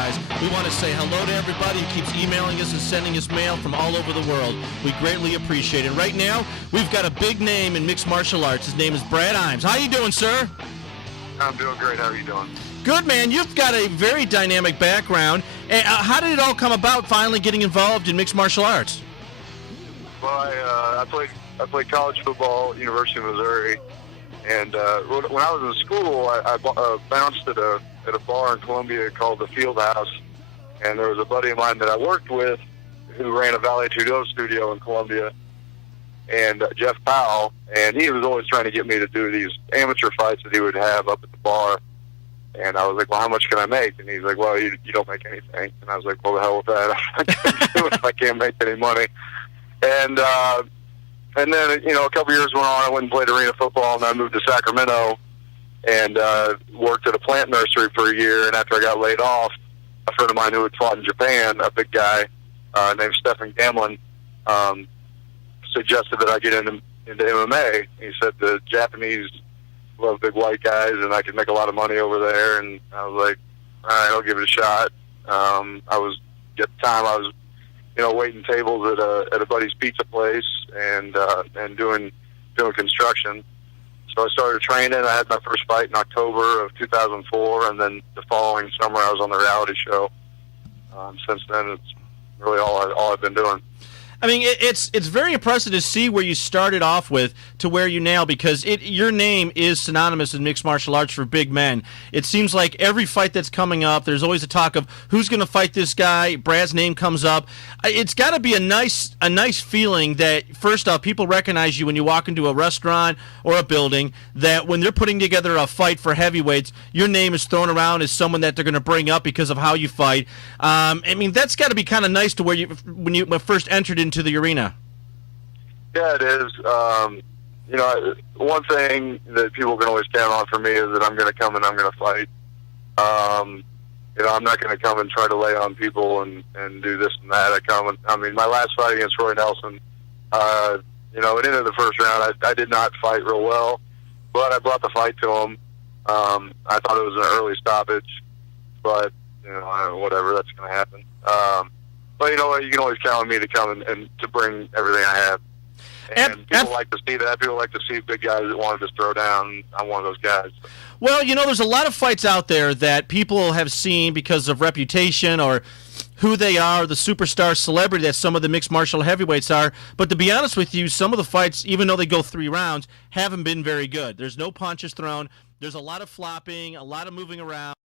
guys. We want to say hello to everybody who keeps emailing us and sending us mail from all over the world. We greatly appreciate it. Right now, we've got a big name in mixed martial arts. His name is Brad Imes. How you doing, sir? I'm doing great. How are you doing? Good, man. You've got a very dynamic background. How did it all come about, finally getting involved in mixed martial arts? Well, I played college football at University of Missouri, and when I was in school, I bounced at a bar in Columbia called the Field House, and there was a buddy of mine that I worked with who ran a Vale Tudo studio in Columbia, and Jeff Powell, and he was always trying to get me to do these amateur fights that he would have up at the bar. And I was like, well, how much can I make? And he's like, well, you don't make anything. And I was like, well, the hell with that. I can't do it if I can't make any money. And then, a couple years went on. I went and played arena football, and I moved to Sacramento and worked at a plant nursery for a year. And after I got laid off, a friend of mine who had fought in Japan, a big guy named Stephen Gamlin, suggested that I get into MMA. He said the Japanese love big white guys, and I could make a lot of money over there. And I was like, all right, I'll give it a shot. At the time, I was waiting tables at a buddy's pizza place and doing construction. So I started training. I had my first fight in October of 2004, and then the following summer I was on the reality show. Since then, it's really all I've been doing. I mean, it's very impressive to see where you started off with to where you now, because your name is synonymous in mixed martial arts for big men. It seems like every fight that's coming up, there's always a talk of who's going to fight this guy. Brad's name comes up. It's got to be a nice feeling that, first off, people recognize you when you walk into a restaurant or a building, that when they're putting together a fight for heavyweights, your name is thrown around as someone that they're going to bring up because of how you fight. I mean, that's got to be kind of nice to when you first entered into the arena. Yeah, it is. One thing that people can always count on for me is that I'm going to come and I'm going to fight. I'm not going to come and try to lay on people and do this and that. My last fight against Roy Nelson, at the end of the first round, I did not fight real well, but I brought the fight to him. I thought it was an early stoppage, but, whatever, that's going to happen. But you know what? You can always count on me to come and to bring everything I have. And people like to see that. People like to see big guys that want to just throw down. I'm one of those guys. Well, there's a lot of fights out there that people have seen because of reputation or who they are, the superstar celebrity that some of the mixed martial heavyweights are. But to be honest with you, some of the fights, even though they go 3 rounds, haven't been very good. There's no punches thrown. There's a lot of flopping, a lot of moving around.